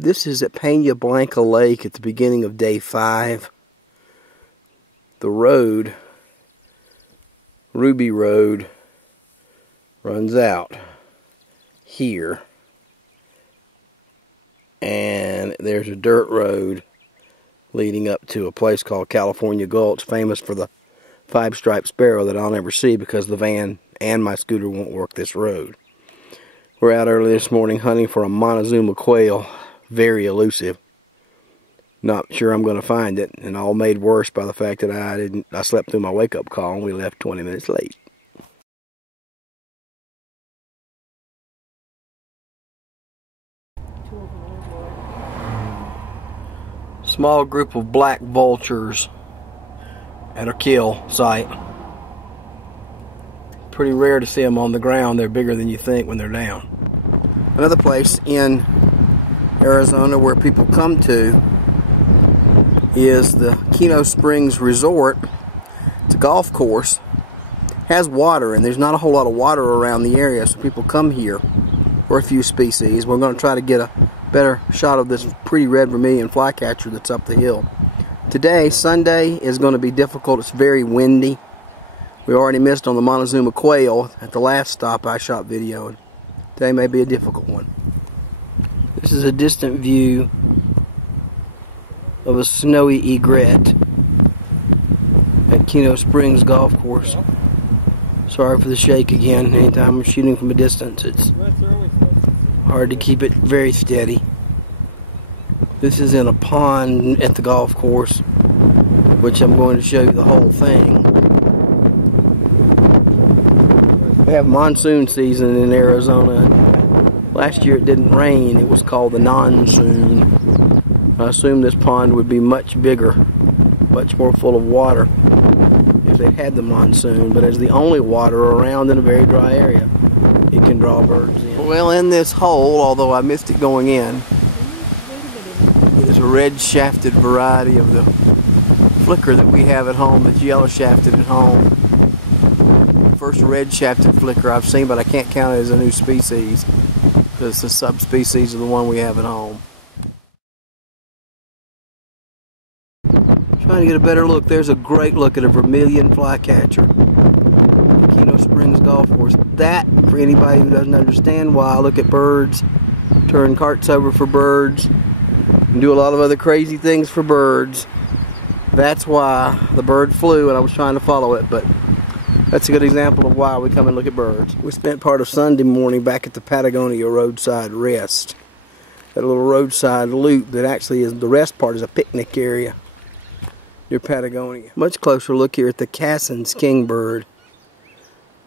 This is at Peña Blanca Lake at the beginning of day 5. The road, Ruby Road, runs out here. And there's a dirt road leading up to a place called California Gulch, famous for the five-striped sparrow that I'll never see because the van and my scooter won't work this road. We're out early this morning hunting for a Montezuma quail. Very elusive. Not sure I'm going to find it, and all made worse by the fact that I slept through my wake-up call and we left 20 minutes late. Small group of black vultures at a kill site. Pretty rare to see them on the ground. They're bigger than you think when they're down. Another place in Arizona where people come to is the Keno Springs Resort. It's a golf course. Has water, and there's not a whole lot of water around the area, so people come here for a few species. We're going to try to get a better shot of this pretty red vermilion flycatcher that's up the hill. Today, Sunday, is going to be difficult. It's very windy. We already missed on the Montezuma quail at the last stop I shot video. Today may be a difficult one. This is a distant view of a snowy egret at Keno Springs Golf Course. Sorry for the shake again. Anytime I'm shooting from a distance, it's hard to keep it very steady. This is in a pond at the golf course, which I'm going to show you the whole thing. We have monsoon season in Arizona. Last year it didn't rain. It was called the non-soon. I assume this pond would be much bigger, much more full of water if they had the monsoon, but as the only water around in a very dry area, it can draw birds in. Well, in this hole, although I missed it going in, is a red shafted variety of the flicker that we have at home that's yellow shafted at home. First red shafted flicker I've seen, but I can't count it as a new species. It's a subspecies of the one we have at home. Trying to get a better look. There's a great look at a vermilion flycatcher at Keno Springs Golf Course. That, for anybody who doesn't understand why I look at birds, turn carts over for birds, and do a lot of other crazy things for birds, that's why the bird flew and I was trying to follow it, but that's a good example of why we come and look at birds. We spent part of Sunday morning back at the Patagonia Roadside Rest. That little roadside loop that actually is, the rest part is a picnic area near Patagonia. Much closer look here at the Cassin's kingbird.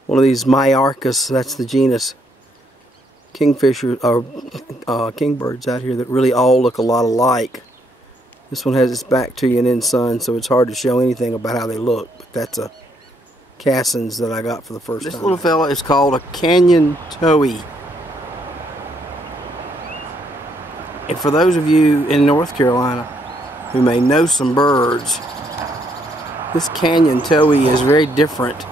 One of these Myarchus, that's the genus kingfisher, or kingbirds out here that really all look a lot alike. This one has its back to you and in sun, so it's hard to show anything about how they look, but that's a Cassin's that I got for the first time. This little fella is called a canyon towhee. And for those of you in North Carolina who may know some birds, this canyon towhee is very different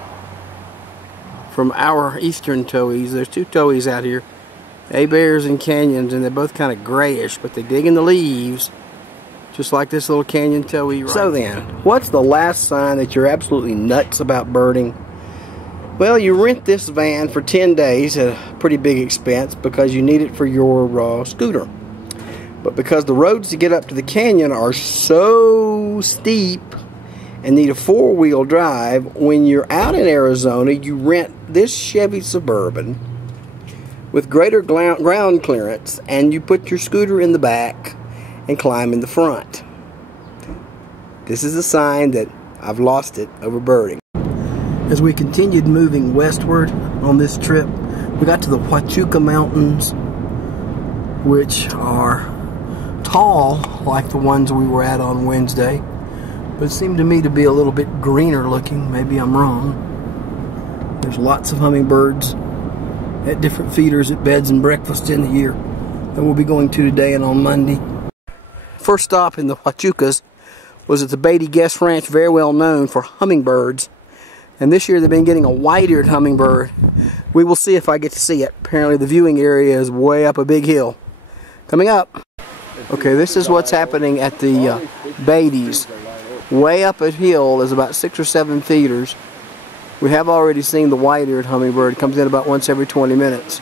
from our eastern towhees. There's two towhees out here, A-bears and canyons, and they're both kind of grayish, but they dig in the leaves just like this little canyon towhee right. So then, what's the last sign that you're absolutely nuts about birding? Well, you rent this van for 10 days at a pretty big expense because you need it for your scooter. But because the roads to get up to the canyon are so steep and need a four-wheel drive, when you're out in Arizona, you rent this Chevy Suburban with greater ground clearance, and you put your scooter in the back and climb in the front. This is a sign that I've lost it over birding. As we continued moving westward on this trip, we got to the Huachuca Mountains, which are tall like the ones we were at on Wednesday, but it seemed to me to be a little bit greener looking. Maybe I'm wrong. There's lots of hummingbirds at different feeders at beds and breakfast in the year that we'll be going to today and on Monday. First stop in the Huachucas was at the Beatty Guest Ranch, very well known for hummingbirds. And this year they've been getting a white-eared hummingbird. We will see if I get to see it. Apparently the viewing area is way up a big hill. Coming up. Okay, this is what's happening at the Beatty's. Way up a hill is about 6 or 7 feeders. We have already seen the white-eared hummingbird. It comes in about once every 20 minutes.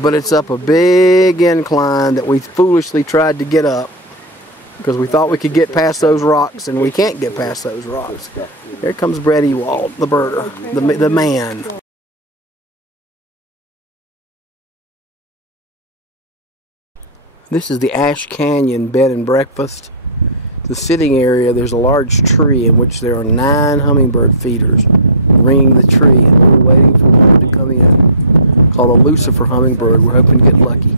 But it's up a big incline that we foolishly tried to get up because we thought we could get past those rocks, and we can't get past those rocks. Here comes Brett Ewald, the birder, the man. This is the Ash Canyon Bed and Breakfast. The sitting area, there's a large tree in which there are 9 hummingbird feeders ringing the tree, and we're waiting for one to come in, called a Lucifer hummingbird. We're hoping to get lucky.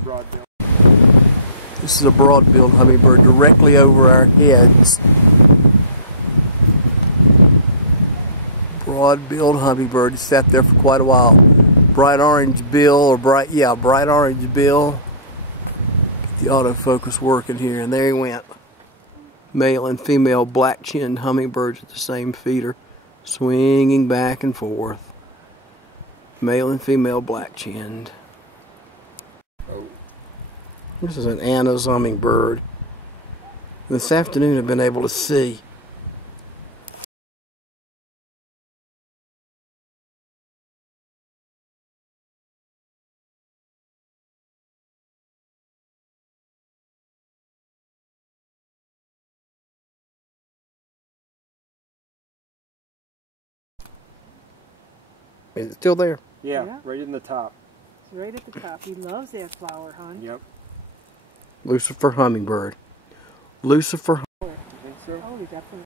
This is a broad-billed hummingbird directly over our heads. Broad-billed hummingbird. He sat there for quite a while. Bright orange bill, or bright orange bill. Get the autofocus working here, and there he went. Male and female black-chinned hummingbirds at the same feeder, swinging back and forth. Male and female black-chinned. This is an Anna's hummingbird. This afternoon I've been able to see. Is it still there? Yeah, right in the top. It's right at the top. He loves that flower, hon. Yep. Lucifer hummingbird. Lucifer. You think so? Oh, we definitely.